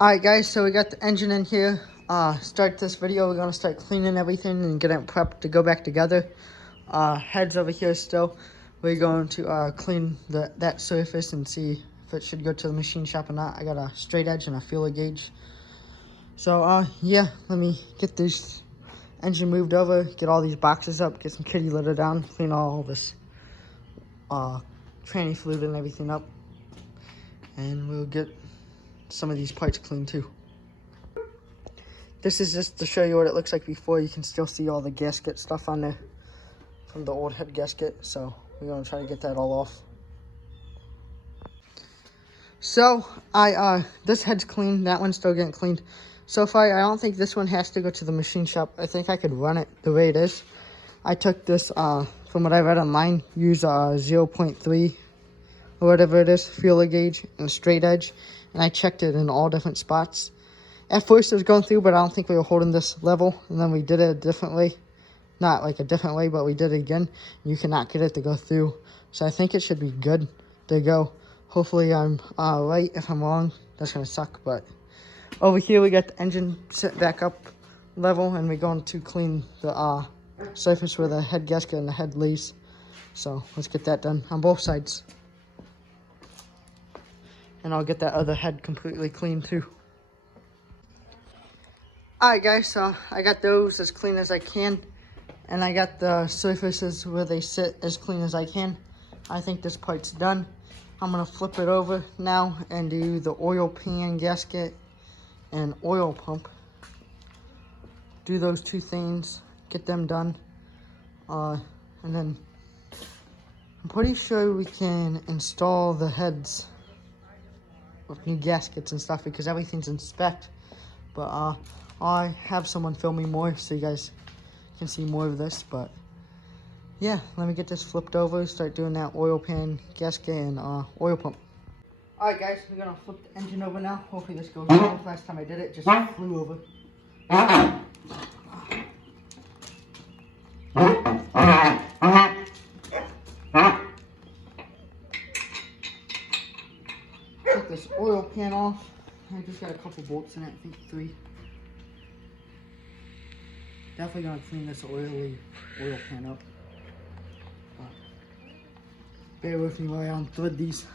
Alright guys, so we got the engine in here. Start this video, we're gonna start cleaning everything and get it prepped to go back together. Heads over here still. We're going to clean that surface and see if it should go to the machine shop or not. I got a straight edge and a feeler gauge. So yeah, let me get this engine moved over, get all these boxes up, get some kitty litter down, clean all this tranny fluid and everything up. And we'll get some of these parts clean too. This is just to show you what it looks like before. You can still see all the gasket stuff on there from the old head gasket. So we're gonna try to get that all off. So this head's clean, that one's still getting cleaned. So far, I don't think this one has to go to the machine shop. I think I could run it the way it is. I took this, from what I read online, use a 0.3 or whatever it is, feeler gauge and a straight edge. And I checked it in all different spots. At first it was going through, but I don't think we were holding this level. And then we did it differently. Not like a different way, but we did it again. You cannot get it to go through. So I think it should be good to go. Hopefully I'm right. If I'm wrong, that's going to suck. But over here we got the engine set back up level. And we're going to clean the surface where the head gasket and the head lays. So let's get that done on both sides. And I'll get that other head completely clean too. Alright guys, so I got those as clean as I can. And I got the surfaces where they sit as clean as I can. I think this part's done. I'm going to flip it over now and do the oil pan gasket and oil pump. Do those two things, get them done. And then I'm pretty sure we can install the heads with new gaskets and stuff because everything's in spec. But I have someone film me more so you guys can see more of this. But yeah, let me get this flipped over, start doing that oil pan gasket and oil pump. Alright guys, we're gonna flip the engine over now. Hopefully this goes well. Last time I did it, just flew over. Take this oil pan off. I just got a couple bolts in it, I think 3. Definitely gonna clean this oil pan up. Bear with me while I unthread these.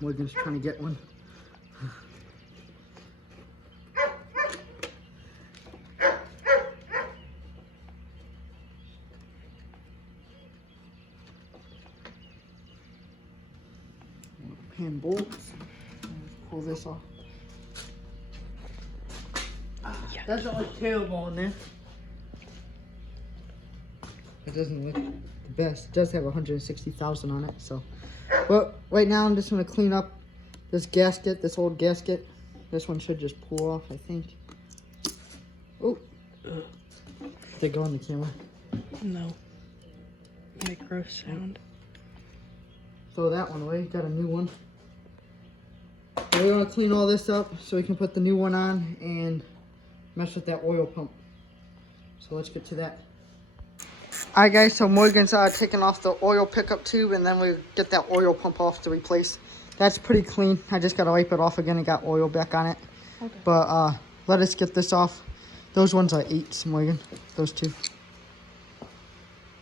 Morgan's trying to get one. Pan bolts. Let's pull this off. Doesn't look terrible in there. It doesn't look the best. It does have 160,000 on it, so. But right now I'm just gonna clean up this gasket, this old gasket. This one should just pull off, I think. Oh, did it go on the camera? No. Micro sound. Throw that one away. Got a new one. So we're gonna clean all this up so we can put the new one on and mess with that oil pump. So let's get to that. Alright guys, so Morgan's taking off the oil pickup tube and then we get that oil pump off to replace. That's pretty clean. I just gotta wipe it off again and got oil back on it. Okay. But let us get this off. Those ones are 8s, Morgan. Those two.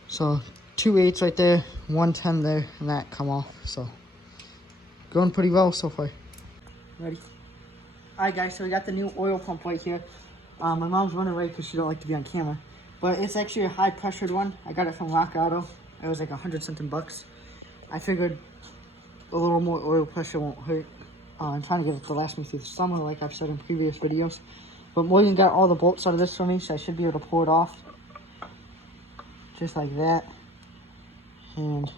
So 2 8s right there, 1 10 there, and that come off. So going pretty well so far. Ready? Alright guys, so we got the new oil pump right here. My mom's running away because she don't like to be on camera. But it's actually a high pressured one. I got it from Rock Auto. It was like 100-something bucks. I figured a little more oil pressure won't hurt. I'm trying to get it to last me through the summer like I've said in previous videos. But Morgan got all the bolts out of this for me, so I should be able to pull it off. Just like that. And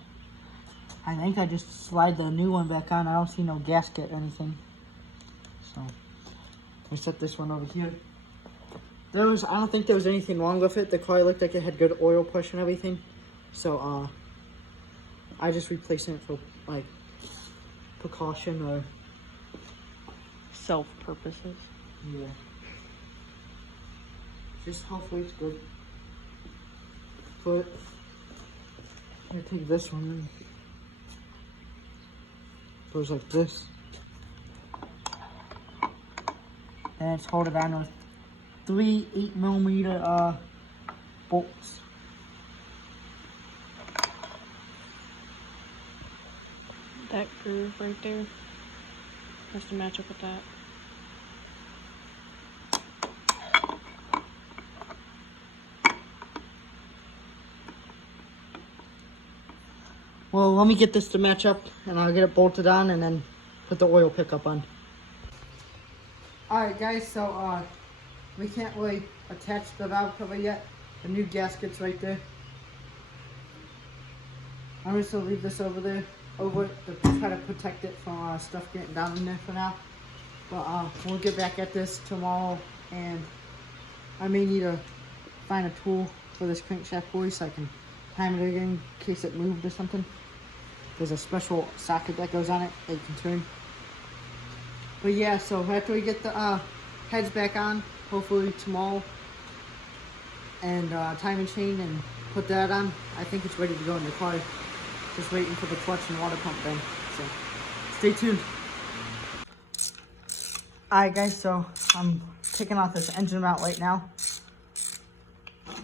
I think I just slide the new one back on. I don't see no gasket or anything. So I set this one over here. I don't think there was anything wrong with it. The car looked like it had good oil pressure and everything. So, I just replaced it for, like, precaution or... self-purposes. Yeah. Just hopefully it's good. But, I'm gonna take this one and... goes like this. and just hold it on with 3 8mm bolts. That groove right there has to match up with that. Well, let me get this to match up, and I'll get it bolted on, and then put the oil pickup on. Alright guys, so we can't really attach the valve cover yet. The new gasket's right there. I'm just gonna leave this over there, over it, to try to protect it from stuff getting down in there for now. But we'll get back at this tomorrow, and I may need to find a tool for this crankshaft pulley so I can time it again in case it moved or something. There's a special socket that goes on it that you can turn. But yeah, so after we get the heads back on, hopefully tomorrow, and timing chain, and put that on, I think it's ready to go in the car. Just waiting for the clutch and water pump then. So stay tuned. Alright guys, so I'm taking off this engine mount right now.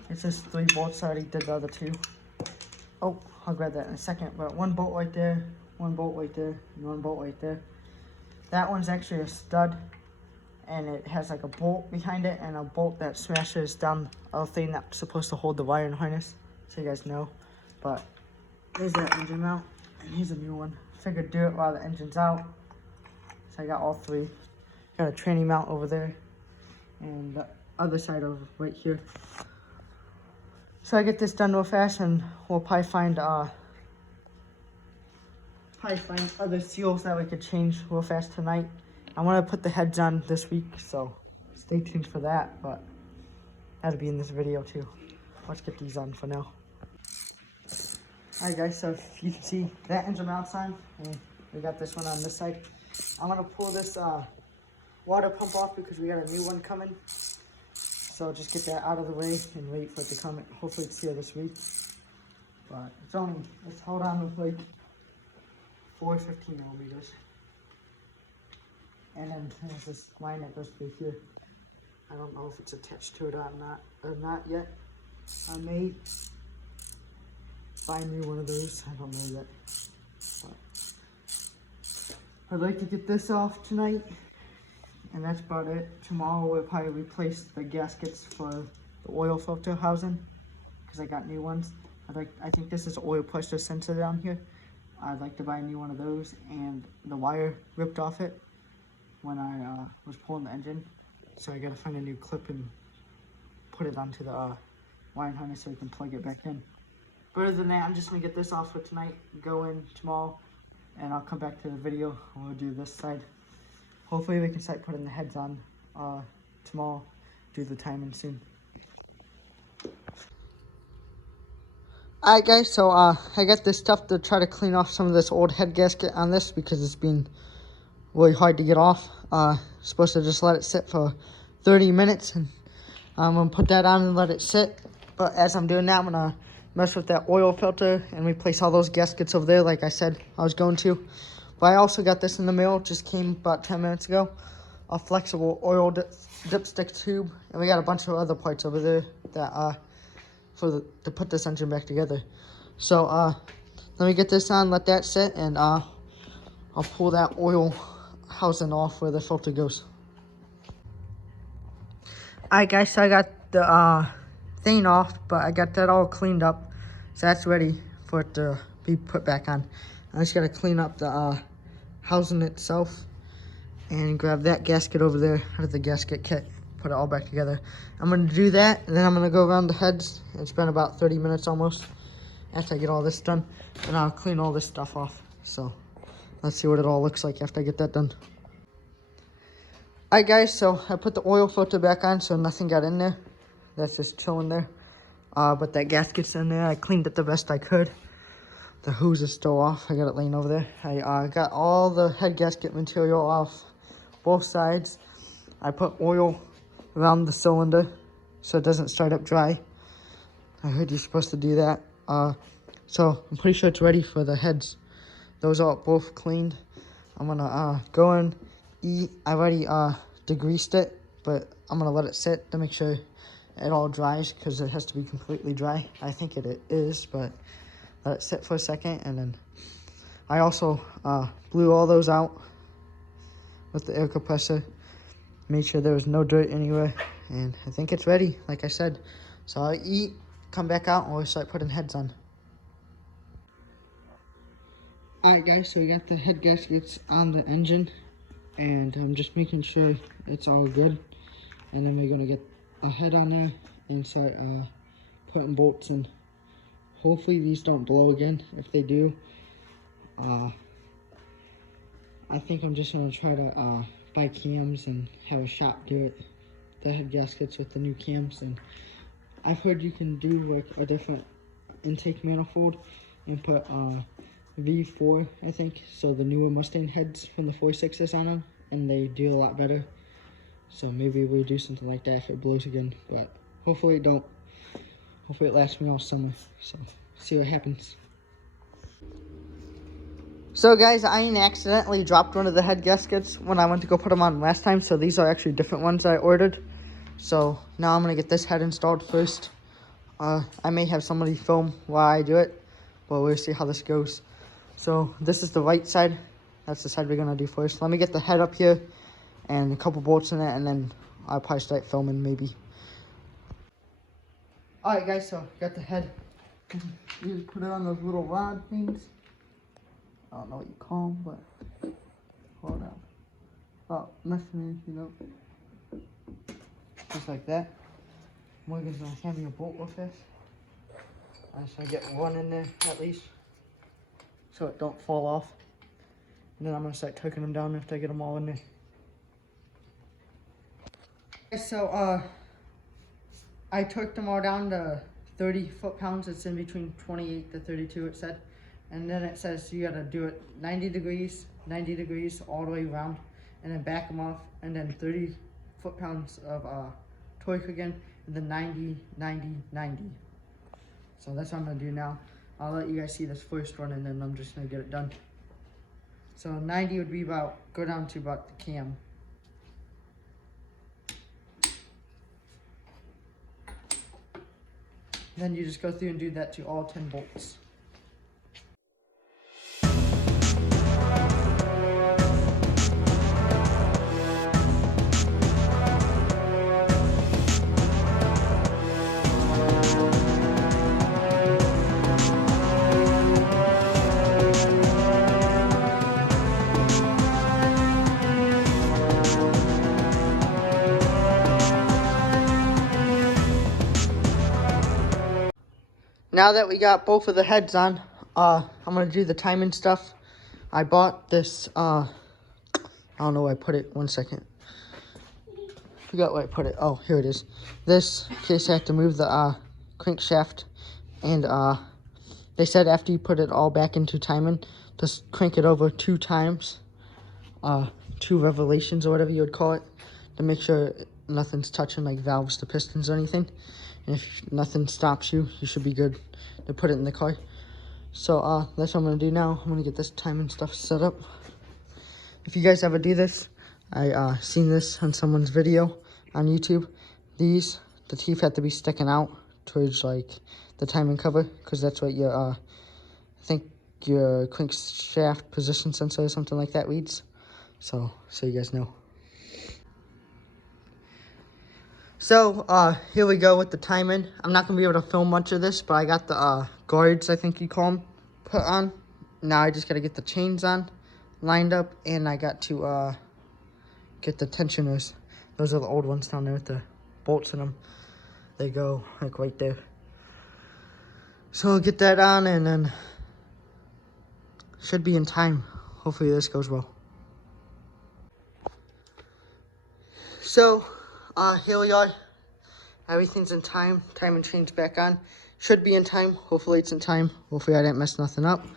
It's just 3 bolts. I already did the other 2. Oh, I'll grab that in a second. But 1 bolt right there, 1 bolt right there, and 1 bolt right there. That one's actually a stud, and it has like a bolt behind it and a bolt that smashes down a thing that's supposed to hold the wiring harness, so you guys know. But there's that engine mount, and here's a new one. Figured do it while the engine's out. So I got all 3. Got a tranny mount over there, and the other side over right here. So I get this done real fast, and we'll probably find other seals that we could change real fast tonight. I want to put the heads on this week, so stay tuned for that, but that'll be in this video too. Let's get these on for now. Alright guys, so if you can see that engine mount's on, and we got this one on this side. I'm going to pull this water pump off because we got a new one coming. So just get that out of the way and wait for it to come. Hopefully it's here this week. But it's held on with like 4 15mm. And then there's this line that goes through here. I don't know if it's attached to it or not yet. I may buy me one of those. I don't know yet. But I'd like to get this off tonight. And that's about it. Tomorrow we'll probably replace the gaskets for the oil filter housing, because I got new ones. I think this is oil pressure sensor down here. I'd like to buy a new one of those, and the wire ripped off it when I was pulling the engine. So I gotta find a new clip and put it onto the wiring harness so we can plug it back in. But other than that, I'm just gonna get this off for tonight, go in tomorrow, and I'll come back to the video and we'll do this side. Hopefully we can start putting the heads on tomorrow, do the timing soon. Alright guys, so I got this stuff to try to clean off some of this old head gasket on this because it's been really hard to get off. Supposed to just let it sit for 30 minutes, and I'm going to put that on and let it sit. But as I'm doing that, I'm going to mess with that oil filter and replace all those gaskets over there like I said I was going to. But I also got this in the mail, just came about 10 minutes ago. A flexible oil dipstick tube. And we got a bunch of other parts over there that to put this engine back together. So let me get this on, let that sit, and I'll pull that oil housing off where the filter goes. Alright guys, so I got the thing off, but I got that all cleaned up. So that's ready for it to be put back on. I just gotta clean up the housing itself and grab that gasket over there out of the gasket kit, put it all back together. I'm gonna do that, and then I'm gonna go around the heads. It's been about 30 minutes almost after I get all this done, and I'll clean all this stuff off. So let's see what it all looks like after I get that done. Alright guys, so I put the oil filter back on so nothing got in there. That's just chilling there. But that gasket's in there. I cleaned it the best I could. The hose is still off. I got it laying over there. I got all the head gasket material off both sides. I put oil around the cylinder so it doesn't start up dry. I heard you're supposed to do that. So I'm pretty sure it's ready for the heads. Those are both cleaned. I'm gonna go in, eat. I already degreased it but I'm gonna let it sit to make sure it all dries, because it has to be completely dry. I think it is, but let it sit for a second. And then I also blew all those out with the air compressor, made sure there was no dirt anywhere, and I think it's ready, like I said. So I'll eat, come back out, and we'll start putting heads on. Alright guys, so we got the head gaskets on the engine, and I'm just making sure it's all good. And then we're gonna get a head on there and start putting bolts in. Hopefully these don't blow again. If they do, I think I'm just gonna try to buy cams and have a shop do it, the head gaskets with the new cams. And I've heard you can do like a different intake manifold and put V4, I think, so the newer Mustang heads from the 4.6s on them, and they do a lot better. So maybe we'll do something like that if it blows again, but hopefully it don't. Hopefully it lasts me all summer, so see what happens. So guys, I accidentally dropped one of the head gaskets when I went to go put them on last time, so these are actually different ones I ordered. So now I'm gonna get this head installed first. I may have somebody film while I do it, but we'll see how this goes. So this is the right side. That's the side we're gonna do first. Let me get the head up here and a couple bolts in it, and then I'll probably start filming maybe. Alright guys, so got the head. You just put it on those little rod things. I don't know what you call them, but hold on. Oh, messing, you know. Just like that. Morgan's gonna hand me a bolt with this. I should get one in there at least, so it don't fall off. And then I'm gonna start tucking them down after I get them all in there. So I tucked them all down to 30 foot-pounds. It's in between 28 to 32, it said. And then it says you gotta do it 90 degrees all the way around, and then back them off, and then 30 foot-pounds of torque again, and then 90, 90, 90. So that's what I'm gonna do now. I'll let you guys see this first one, and then I'm just gonna get it done. So 90 would be about, go down to about the cam. Then you just go through and do that to all 10 bolts. Now that we got both of the heads on, I'm gonna do the timing stuff. I bought this, I don't know where I put it, 1 second. Forgot where I put it, oh, here it is. This, in case I have to move the crankshaft, and they said after you put it all back into timing, just crank it over 2 times, 2 revolutions or whatever you would call it, to make sure nothing's touching like valves to pistons or anything. And if nothing stops you, you should be good to put it in the car. So that's what I'm gonna do now. I'm gonna get this timing stuff set up. If you guys ever do this, I seen this on someone's video on YouTube. The teeth have to be sticking out towards like the timing cover, because that's what your I think your crankshaft position sensor or something like that reads. So you guys know. So, here we go with the timing. I'm not going to be able to film much of this, but I got the guards, I think you call them, put on. Now I just got to get the chains on, lined up, and I got to get the tensioners. Those are the old ones down there with the bolts in them. They go, like, right there. So I'll get that on, and then should be in time. Hopefully this goes well. So, here we are. Everything's in time. Timing chain's back on. Should be in time. Hopefully it's in time. Hopefully I didn't mess nothing up.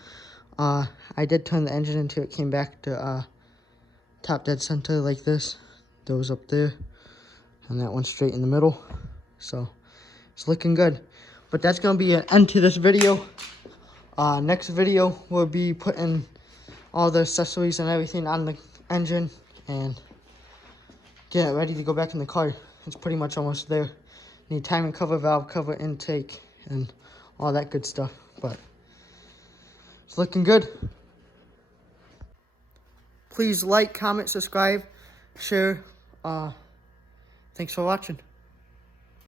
I did turn the engine until it came back to top dead center like this. Those up there. And that one straight in the middle. So it's looking good. But that's going to be an end to this video. Next video we'll be putting all the accessories and everything on the engine and get it ready to go back in the car. It's pretty much almost there. Need timing cover, valve cover, intake, and all that good stuff. But it's looking good. Please like, comment, subscribe, share. Thanks for watching.